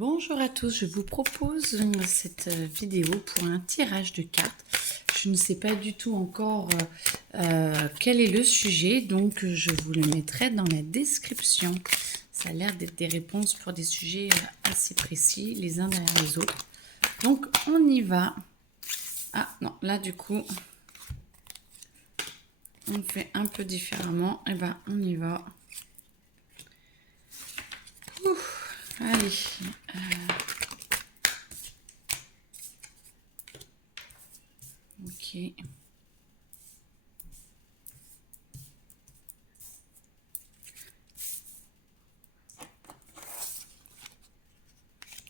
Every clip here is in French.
Bonjour à tous, je vous propose cette vidéo pour un tirage de cartes. Je ne sais pas du tout encore quel est le sujet, donc je vous le mettrai dans la description. Ça a l'air d'être des réponses pour des sujets assez précis, les uns derrière les autres. Donc on y va. Ah non, là du coup, on fait un peu différemment. Et ben on y va. Ouf, allez. Ok.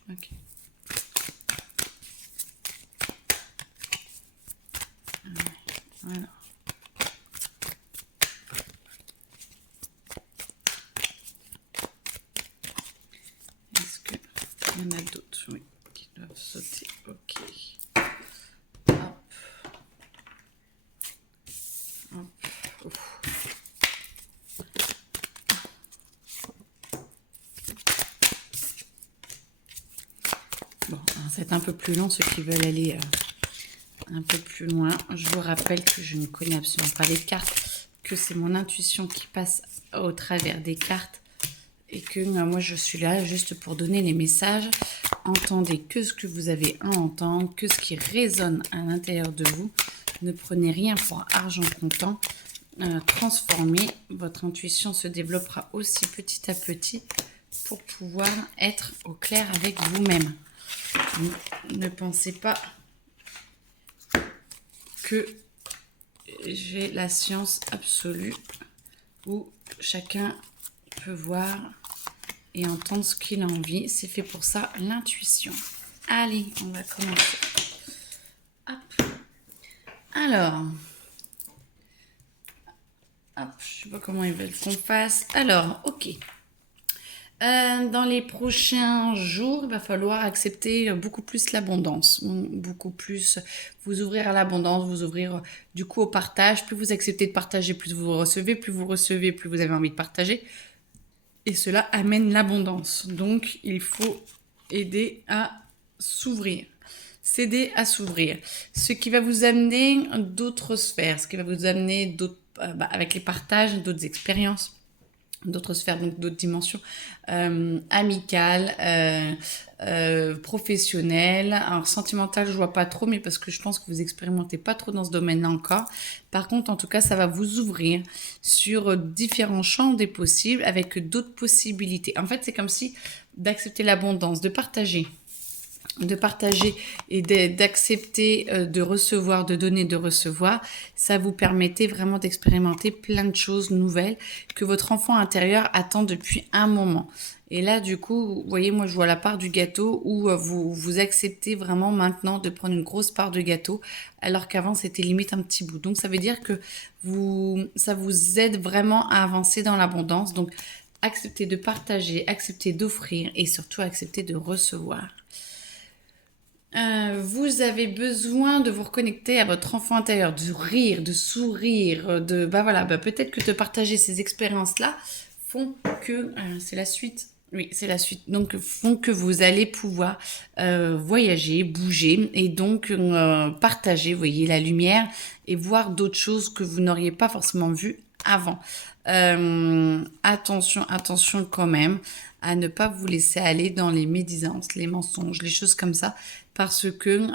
Ok. Voilà. Est-ce qu'il y en a d'autres? Oui, qui doivent sauter. Ok. Hop. Hop. Ouf. Bon, c'est un peu plus long, ceux qui veulent aller un peu plus loin. Je vous rappelle que je ne connais absolument pas les cartes, que c'est mon intuition qui passe au travers des cartes et que moi je suis là juste pour donner les messages. Entendez que ce que vous avez à entendre, que ce qui résonne à l'intérieur de vous. Ne prenez rien pour argent comptant. Transformez, votre intuition se développera aussi petit à petit pour pouvoir être au clair avec vous-même. Ne pensez pas que j'ai la science absolue où chacun peut voir et entendre ce qu'il a envie. C'est fait pour ça, l'intuition. Allez, on va commencer. Hop. Alors, hop, je sais pas comment ils veulent qu'on fasse. Alors, ok. Dans les prochains jours, il va falloir accepter beaucoup plus l'abondance, beaucoup plus vous ouvrir à l'abondance, vous ouvrir du coup au partage. Plus vous acceptez de partager, plus vous recevez, plus vous recevez, plus vous avez envie de partager. Et cela amène l'abondance. Donc, il faut aider à s'ouvrir. S'aider à s'ouvrir. Ce qui va vous amener d'autres sphères, ce qui va vous amener d'autres, avec les partages, d'autres expériences, d'autres sphères, donc d'autres dimensions amicales, professionnelles. Alors sentimentales, je vois pas trop, mais parce que je pense que vous expérimentez pas trop dans ce domaine-là encore. Par contre, en tout cas, ça va vous ouvrir sur différents champs des possibles avec d'autres possibilités. En fait, c'est comme si d'accepter l'abondance, de partager et d'accepter de recevoir, de donner, de recevoir, ça vous permettait vraiment d'expérimenter plein de choses nouvelles que votre enfant intérieur attend depuis un moment. Et là, du coup, vous voyez, moi, je vois la part du gâteau où vous acceptez vraiment maintenant de prendre une grosse part de gâteau, alors qu'avant, c'était limite un petit bout. Donc, ça veut dire que ça vous aide vraiment à avancer dans l'abondance. Donc, acceptez de partager, acceptez d'offrir et surtout acceptez de recevoir. Vous avez besoin de vous reconnecter à votre enfant intérieur, de rire, de sourire, peut-être que de partager ces expériences-là font que c'est la suite. Oui, c'est la suite. Donc, font que vous allez pouvoir voyager, bouger et donc partager, vous voyez, la lumière et voir d'autres choses que vous n'auriez pas forcément vues avant. Attention quand même à ne pas vous laisser aller dans les médisances, les mensonges, les choses comme ça, parce que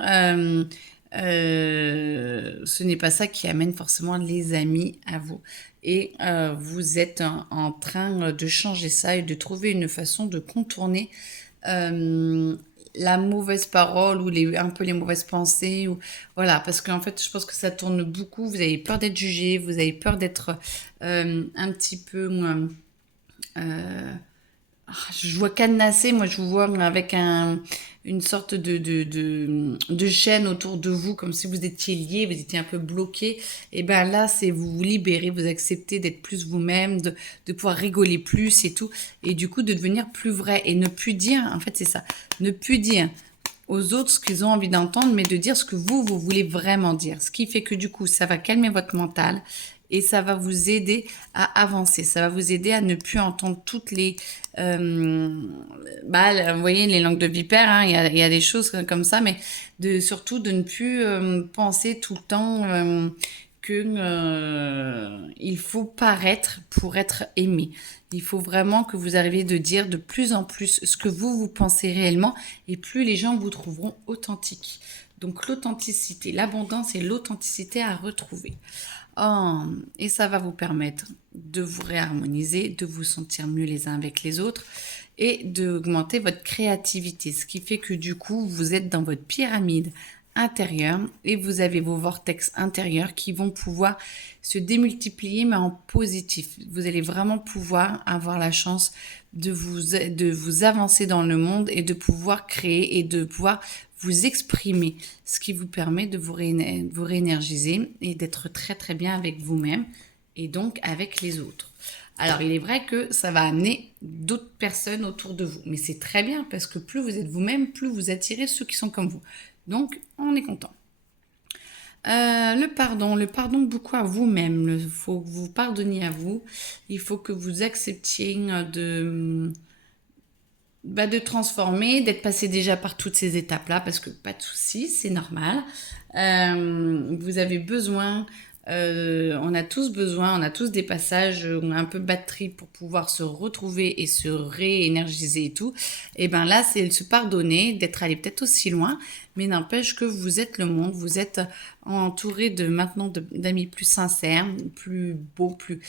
ce n'est pas ça qui amène forcément les amis à vous. Et vous êtes en train de changer ça et de trouver une façon de contourner la mauvaise parole ou un peu les mauvaises pensées. Voilà, parce qu'en fait, je pense que ça tourne beaucoup. Vous avez peur d'être jugé, vous avez peur d'être un petit peu... je vois cadenasser, moi je vous vois avec une sorte de chaîne autour de vous, comme si vous étiez lié, vous étiez un peu bloqué. Et bien là, c'est vous libérer, vous acceptez d'être plus vous-même, de pouvoir rigoler plus et tout. Et du coup, de devenir plus vrai et ne plus dire, en fait c'est ça, ne plus dire aux autres ce qu'ils ont envie d'entendre, mais de dire ce que vous voulez vraiment dire. Ce qui fait que du coup, ça va calmer votre mental et ça va vous aider à avancer. Ça va vous aider à ne plus entendre toutes les... vous voyez, les langues de vipère, hein, il y a des choses comme ça, mais surtout de ne plus penser tout le temps que il faut paraître pour être aimé. Il faut vraiment que vous arriviez de dire de plus en plus ce que vous pensez réellement, et plus les gens vous trouveront authentique. Donc l'authenticité, l'abondance et l'authenticité à retrouver. Oh, et ça va vous permettre de vous réharmoniser, de vous sentir mieux les uns avec les autres et d'augmenter votre créativité. Ce qui fait que du coup, vous êtes dans votre pyramide intérieure et vous avez vos vortex intérieurs qui vont pouvoir se démultiplier mais en positif. Vous allez vraiment pouvoir avoir la chance de vous avancer dans le monde et de pouvoir créer et de pouvoir vous exprimer, ce qui vous permet de vous réénergiser et d'être très très bien avec vous-même et donc avec les autres. Alors, il est vrai que ça va amener d'autres personnes autour de vous, mais c'est très bien parce que plus vous êtes vous-même, plus vous attirez ceux qui sont comme vous. Donc, on est content. Le pardon beaucoup à vous-même. Il faut que vous pardonniez à vous. Il faut que vous acceptiez de transformer, d'être passé déjà par toutes ces étapes-là, parce que pas de souci, c'est normal. Vous avez besoin, on a tous des passages où on a un peu batterie pour pouvoir se retrouver et se réénergiser et tout. Et ben là, c'est se pardonner, d'être allé peut-être aussi loin, mais n'empêche que vous êtes le monde, vous êtes entouré d'amis plus sincères, plus beaux, plus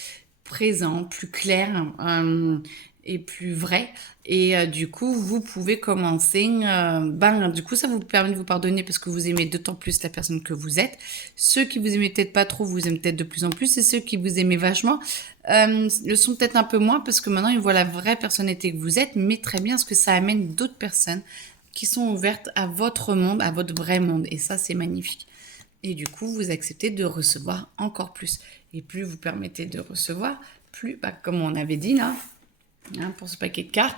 présents, plus clairs, et plus vrai. Et du coup, vous pouvez commencer, du coup, ça vous permet de vous pardonner parce que vous aimez d'autant plus la personne que vous êtes. Ceux qui vous aimez peut-être pas trop, vous aiment peut-être de plus en plus. Et ceux qui vous aimez vachement, le sont peut-être un peu moins parce que maintenant, ils voient la vraie personnalité que vous êtes. Mais très bien, parce que ça amène d'autres personnes qui sont ouvertes à votre monde, à votre vrai monde. Et ça, c'est magnifique. Et du coup, vous acceptez de recevoir encore plus. Et plus vous permettez de recevoir, plus, comme on avait dit là, hein, pour ce paquet de cartes,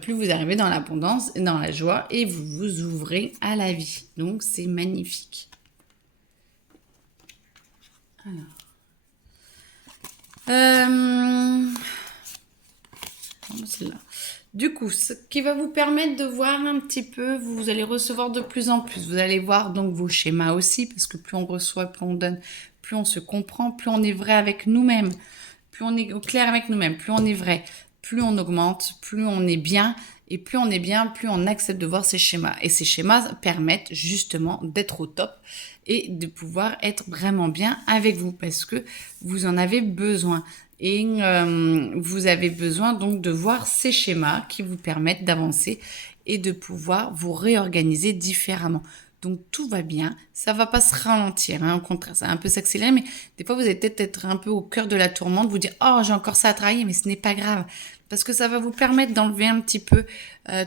plus vous arrivez dans l'abondance, dans la joie et vous vous ouvrez à la vie. Donc, c'est magnifique. Alors. Celle-là. Du coup, ce qui va vous permettre de voir un petit peu, vous allez recevoir de plus en plus. Vous allez voir donc vos schémas aussi, parce que plus on reçoit, plus on donne, plus on se comprend, plus on est vrai avec nous-mêmes, plus on est au clair avec nous-mêmes, plus on est vrai, plus on augmente, plus on est bien. Et plus on est bien, plus on accepte de voir ces schémas. Et ces schémas permettent justement d'être au top et de pouvoir être vraiment bien avec vous parce que vous en avez besoin. Et vous avez besoin donc de voir ces schémas qui vous permettent d'avancer et de pouvoir vous réorganiser différemment. Donc tout va bien, ça va pas se ralentir, hein, au contraire, ça va un peu s'accélérer, mais des fois vous allez peut-être être un peu au cœur de la tourmente, vous dire « Oh, j'ai encore ça à travailler », mais ce n'est pas grave, parce que ça va vous permettre d'enlever un petit peu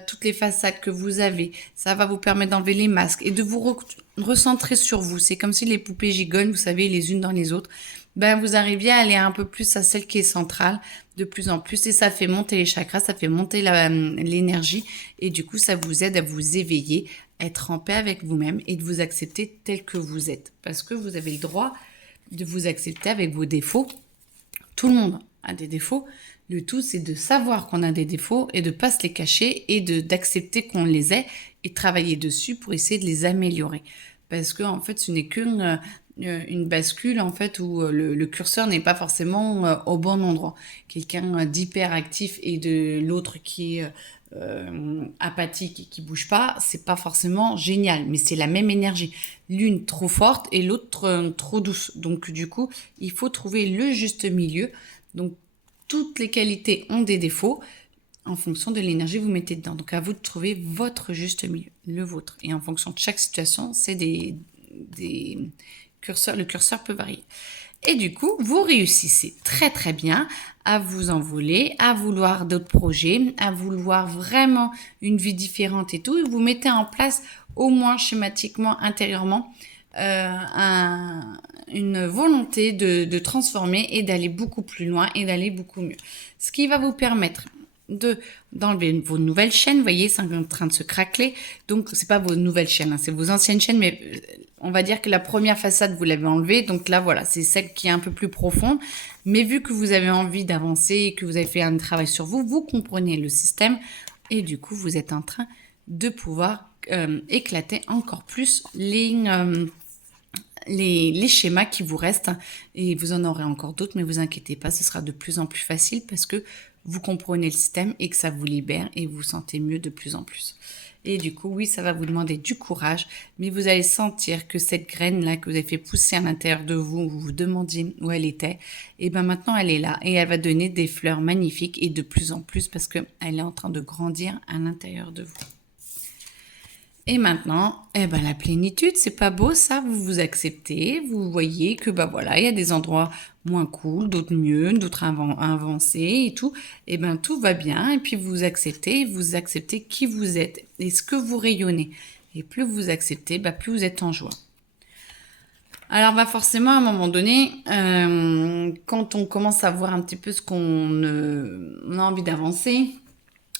toutes les façades que vous avez, ça va vous permettre d'enlever les masques et de vous recentrer sur vous. C'est comme si les poupées gigolent, vous savez, les unes dans les autres, vous arriviez à aller un peu plus à celle qui est centrale, de plus en plus, et ça fait monter les chakras, ça fait monter l'énergie, et du coup, ça vous aide à vous éveiller, être en paix avec vous-même et de vous accepter tel que vous êtes. Parce que vous avez le droit de vous accepter avec vos défauts. Tout le monde a des défauts. Le tout, c'est de savoir qu'on a des défauts et de pas se les cacher et d'accepter qu'on les ait et travailler dessus pour essayer de les améliorer. Parce que, en fait, ce n'est qu'une bascule en fait où le curseur n'est pas forcément au bon endroit. Quelqu'un d'hyperactif et de l'autre qui est apathique et qui bouge pas, c'est pas forcément génial, mais c'est la même énergie. L'une trop forte et l'autre trop douce. Donc du coup, il faut trouver le juste milieu. Donc toutes les qualités ont des défauts en fonction de l'énergie que vous mettez dedans. Donc à vous de trouver votre juste milieu, le vôtre. Et en fonction de chaque situation, c'est des curseurs, le curseur peut varier. Et du coup, vous réussissez très très bien à vous envoler, à vouloir d'autres projets, à vouloir vraiment une vie différente et tout. Et vous mettez en place, au moins schématiquement, intérieurement, une volonté de transformer et d'aller beaucoup plus loin et d'aller beaucoup mieux. Ce qui va vous permettre d'enlever vos nouvelles chaînes, vous voyez, c'est en train de se craqueler. Donc, c'est pas vos nouvelles chaînes, hein, c'est vos anciennes chaînes, mais on va dire que la première façade, vous l'avez enlevée. Donc là, voilà, c'est celle qui est un peu plus profonde. Mais vu que vous avez envie d'avancer et que vous avez fait un travail sur vous, vous comprenez le système. Et du coup, vous êtes en train de pouvoir éclater encore plus les schémas qui vous restent. Et vous en aurez encore d'autres, mais vous inquiétez pas, ce sera de plus en plus facile parce que vous comprenez le système et que ça vous libère et vous vous sentez mieux de plus en plus. Et du coup, oui, ça va vous demander du courage, mais vous allez sentir que cette graine-là que vous avez fait pousser à l'intérieur de vous, vous vous demandiez où elle était, et ben maintenant elle est là et elle va donner des fleurs magnifiques et de plus en plus parce qu'elle est en train de grandir à l'intérieur de vous. Et maintenant, eh ben la plénitude, c'est pas beau ça, vous vous acceptez, vous voyez que bah voilà, il y a des endroits moins cool, d'autres mieux, d'autres avancés et tout, et ben tout va bien et puis vous acceptez qui vous êtes et ce que vous rayonnez. Et plus vous acceptez, bah plus vous êtes en joie. Alors bah forcément à un moment donné, quand on commence à voir un petit peu ce qu'on on a envie d'avancer,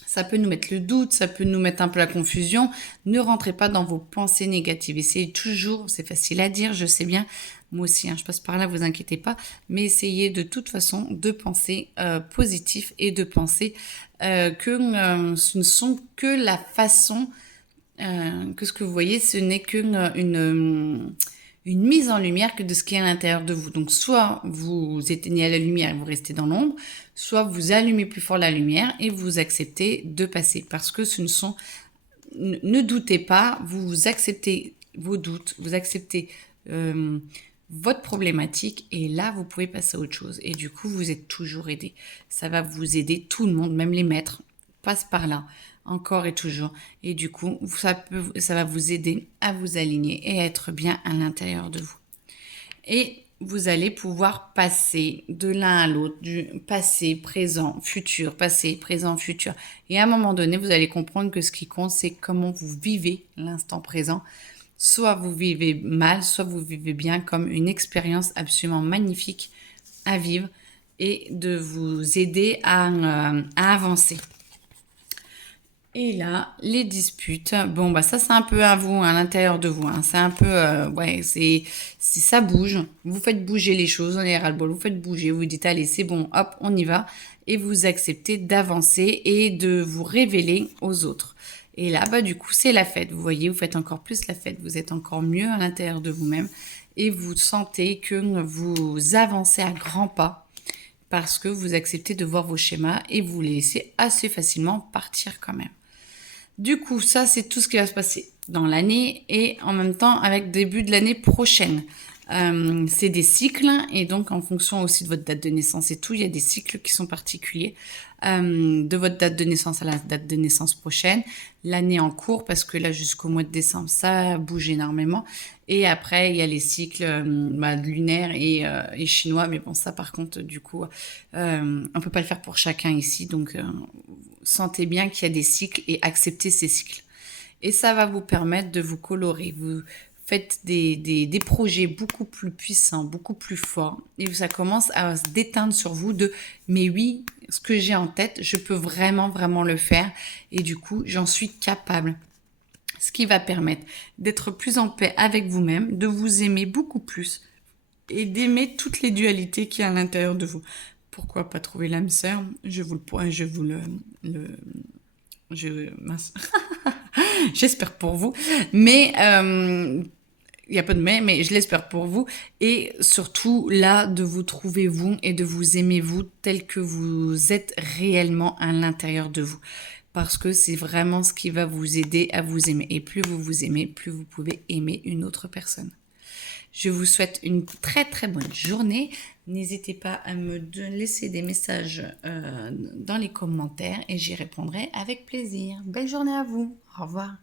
ça peut nous mettre le doute, ça peut nous mettre un peu la confusion. Ne rentrez pas dans vos pensées négatives. Essayez toujours, c'est facile à dire, je sais bien, moi aussi, je passe par là, vous inquiétez pas, mais essayez de toute façon de penser positif et de penser que ce ne sont que la façon que ce que vous voyez, ce n'est qu'une une mise en lumière que de ce qui est à l'intérieur de vous. Donc, soit vous éteignez la lumière et vous restez dans l'ombre, soit vous allumez plus fort la lumière et vous acceptez de passer. Parce que ce ne sont... Ne doutez pas, vous acceptez vos doutes, vous acceptez votre problématique et là, vous pouvez passer à autre chose. Et du coup, vous êtes toujours aidé. Ça va vous aider, tout le monde, même les maîtres, passe par là. Encore et toujours. Et du coup, ça va vous aider à vous aligner et à être bien à l'intérieur de vous. Et vous allez pouvoir passer de l'un à l'autre, du passé, présent, futur, passé, présent, futur. Et à un moment donné, vous allez comprendre que ce qui compte, c'est comment vous vivez l'instant présent. Soit vous vivez mal, soit vous vivez bien comme une expérience absolument magnifique à vivre et de vous aider à avancer. Et là, les disputes, bon, bah ça, c'est un peu à vous, à l'intérieur de vous. C'est un peu, ouais, c'est ça bouge. Vous faites bouger les choses, on est ras-le-bol, vous faites bouger. Vous dites, allez, c'est bon, hop, on y va. Et vous acceptez d'avancer et de vous révéler aux autres. Et là, bah du coup, c'est la fête. Vous voyez, vous faites encore plus la fête. Vous êtes encore mieux à l'intérieur de vous-même. Et vous sentez que vous avancez à grands pas parce que vous acceptez de voir vos schémas et vous les laissez assez facilement partir quand même. Du coup, ça, c'est tout ce qui va se passer dans l'année et en même temps avec le début de l'année prochaine. C'est des cycles et donc en fonction aussi de votre date de naissance et tout, il y a des cycles qui sont particuliers de votre date de naissance à la date de naissance prochaine, l'année en cours parce que là jusqu'au mois de décembre ça bouge énormément et après il y a les cycles lunaires et chinois mais bon ça par contre du coup on peut pas le faire pour chacun ici donc sentez bien qu'il y a des cycles et acceptez ces cycles et ça va vous permettre de vous colorer, vous faites des projets beaucoup plus puissants, beaucoup plus forts. Et ça commence à se déteindre sur vous de « mais oui, ce que j'ai en tête, je peux vraiment, vraiment le faire. Et du coup, j'en suis capable. » Ce qui va permettre d'être plus en paix avec vous-même, de vous aimer beaucoup plus et d'aimer toutes les dualités qu'il y a à l'intérieur de vous. Pourquoi pas trouver l'âme sœur ? Mince. J'espère pour vous. Mais... il n'y a pas de mais je l'espère pour vous. Et surtout, là, de vous trouver vous et de vous aimer vous tel que vous êtes réellement à l'intérieur de vous. Parce que c'est vraiment ce qui va vous aider à vous aimer. Et plus vous vous aimez, plus vous pouvez aimer une autre personne. Je vous souhaite une très très bonne journée. N'hésitez pas à me laisser des messages dans les commentaires et j'y répondrai avec plaisir. Belle journée à vous. Au revoir.